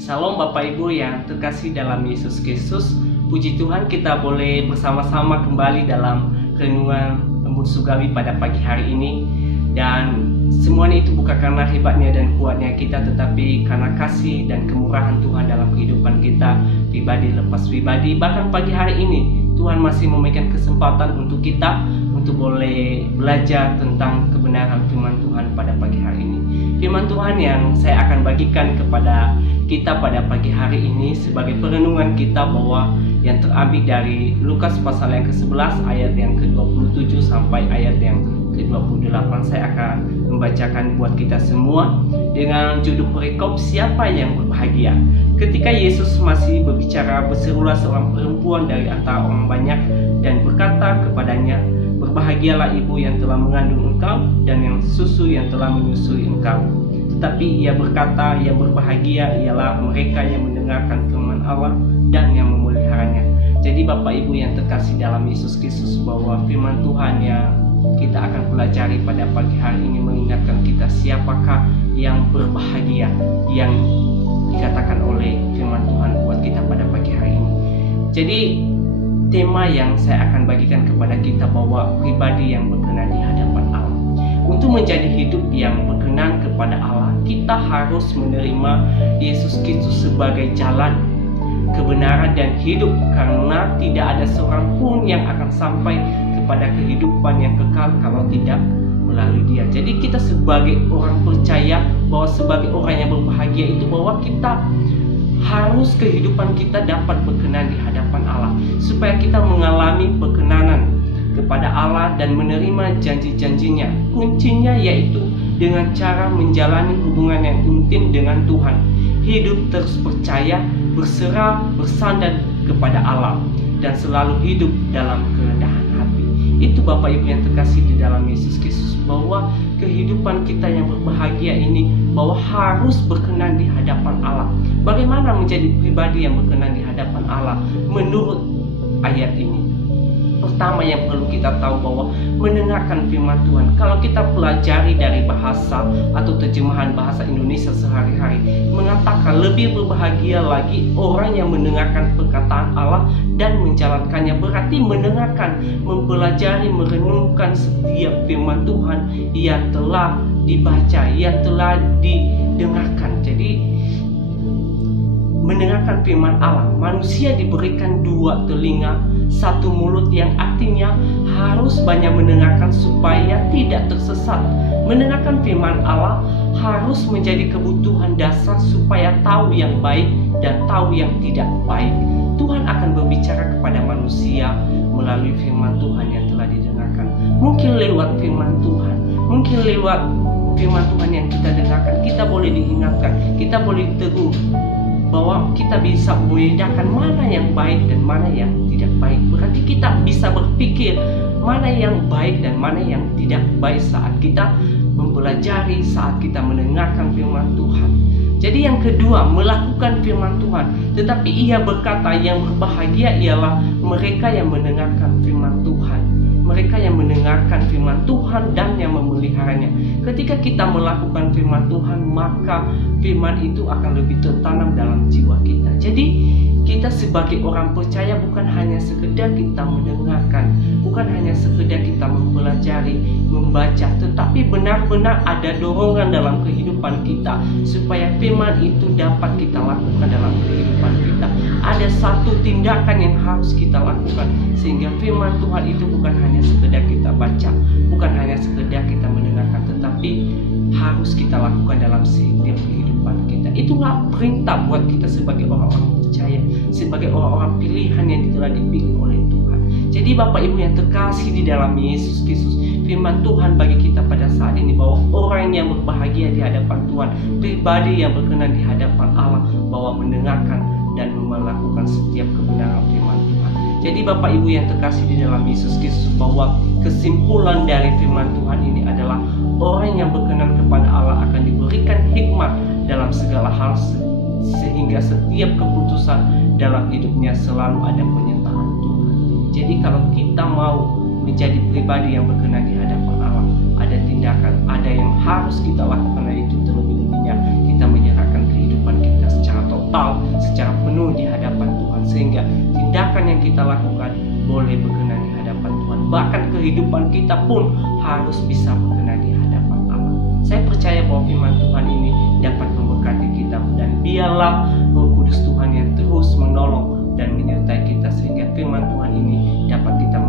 Salam Bapak Ibu yang terkasih dalam Yesus Kristus. Puji Tuhan kita boleh bersama-sama kembali dalam renungan Embun Surgawi pada pagi hari ini. Dan semuanya itu bukan karena hebatnya dan kuatnya kita, tetapi karena kasih dan kemurahan Tuhan dalam kehidupan kita pribadi lepas pribadi. Bahkan pagi hari ini Tuhan masih memberikan kesempatan untuk kita untuk boleh belajar tentang kebenaran firman Tuhan pada pagi hari ini. Firman Tuhan yang saya akan bagikan kepada kita pada pagi hari ini sebagai perenungan kita bahwa yang terambil dari Lukas pasal yang ke-11 ayat yang ke-27 sampai ayat yang ke-28. Saya akan membacakan buat kita semua dengan judul perikop siapa yang berbahagia. Ketika Yesus masih berbicara, berserulah seorang perempuan dari antara orang banyak dan berkata kepadanya, "Berbahagialah ibu yang telah mengandung engkau dan yang susu yang telah menyusui engkau." Tetapi ia berkata, yang berbahagia ialah mereka yang mendengarkan firman Allah dan yang memeliharanya. Jadi Bapak Ibu yang terkasih dalam Yesus Kristus, bahwa firman Tuhan yang kita akan pelajari pada pagi hari ini mengingatkan kita siapakah yang berbahagia yang dikatakan oleh firman Tuhan buat kita pada pagi hari ini. Jadi tema yang saya akan bagikan kepada kita bahwa pribadi yang berkenan di hadapan Allah. Untuk menjadi hidup yang berkenan kepada Allah, kita harus menerima Yesus Kristus sebagai jalan, kebenaran dan hidup, karena tidak ada seorang pun yang akan sampai kepada kehidupan yang kekal kalau tidak melalui Dia. Jadi kita sebagai orang percaya bahwa sebagai orang yang berbahagia itu bahwa kita harus kehidupan kita dapat berkenan di hadapan Allah, supaya kita mengalami perkenanan kepada Allah dan menerima janji-janjinya. Kuncinya yaitu dengan cara menjalani hubungan yang intim dengan Tuhan, hidup terus percaya, berserah, bersandar kepada Allah, dan selalu hidup dalam kerendahan hati. Itu Bapak Ibu yang terkasih di dalam Yesus Kristus, bahwa kehidupan kita yang berbahagia ini bahwa harus berkenan di hadapan Allah. Bagaimana menjadi pribadi yang berkenan di hadapan Allah menurut ayat ini? Pertama yang perlu kita tahu bahwa mendengarkan firman Tuhan. Kalau kita pelajari dari bahasa atau terjemahan bahasa Indonesia sehari-hari, mengatakan lebih berbahagia lagi orang yang mendengarkan perkataan Allah dan menjalankannya. Berarti mendengarkan, mempelajari, merenungkan setiap firman Tuhan yang telah dibaca, yang telah didengarkan. Jadi mendengarkan firman Allah, manusia diberikan dua telinga, satu mulut, yang artinya harus banyak mendengarkan supaya tidak tersesat. Mendengarkan firman Allah harus menjadi kebutuhan dasar supaya tahu yang baik dan tahu yang tidak baik. Tuhan akan berbicara kepada manusia melalui firman Tuhan yang telah didengarkan. Mungkin lewat firman Tuhan, mungkin lewat firman Tuhan yang kita dengarkan, kita boleh diingatkan, kita boleh teguh bahwa kita bisa membedakan mana yang baik dan mana yang tidak baik. Berarti kita bisa berpikir mana yang baik dan mana yang tidak baik saat kita mempelajari, saat kita mendengarkan firman Tuhan. Jadi yang kedua, melakukan firman Tuhan. Tetapi ia berkata, yang berbahagia ialah mereka yang mendengarkan firman Tuhan, mereka yang mendengarkan firman Tuhan dan yang memeliharanya. Ketika kita melakukan firman Tuhan, maka firman itu akan lebih tertanam dalam jiwa kita. Jadi kita sebagai orang percaya bukan hanya sekedar kita mendengarkan, bukan hanya sekedar kita mempelajari, membaca, tetapi benar-benar ada dorongan dalam kehidupan kita supaya firman itu dapat kita lakukan dalam kehidupan kita. Ada satu tindakan yang harus kita lakukan sehingga firman Tuhan itu bukan hanya sekedar kita baca, bukan hanya sekedar kita mendengarkan, tetapi harus kita lakukan dalam setiap kehidupan kita. Itulah perintah buat kita sebagai orang-orang percaya, sebagai orang-orang pilihan yang telah dipilih oleh Tuhan. Jadi Bapak Ibu yang terkasih di dalam Yesus Kristus, firman Tuhan bagi kita pada saat ini bahwa orang yang berbahagia di hadapan Tuhan, pribadi yang berkenan di hadapan Allah, bahwa mendengarkan dan melakukan setiap kebenaran firman Tuhan. Jadi Bapak Ibu yang terkasih di dalam Yesus Kristus, bahwa kesimpulan dari firman Tuhan ini adalah orang yang berkenan kepada Allah akan diberikan hikmat dalam segala hal, sehingga setiap keputusan dalam hidupnya selalu ada penyertaan Tuhan. Jadi kalau kita mau menjadi pribadi yang berkenan di hadapan Allah, ada tindakan, ada yang harus kita lakukan, yaitu terlebih-lebihnya kita menyerahkan kehidupan kita secara total total secara penuh di hadapan Tuhan, sehingga tindakan yang kita lakukan boleh berkenan di hadapan Tuhan. Bahkan kehidupan kita pun harus bisa berkenan di hadapan Allah. Saya percaya bahwa firman Tuhan ini dapat memberkati kita, dan biarlah Roh Kudus Tuhan yang terus menolong dan menyertai kita, sehingga firman Tuhan ini dapat kita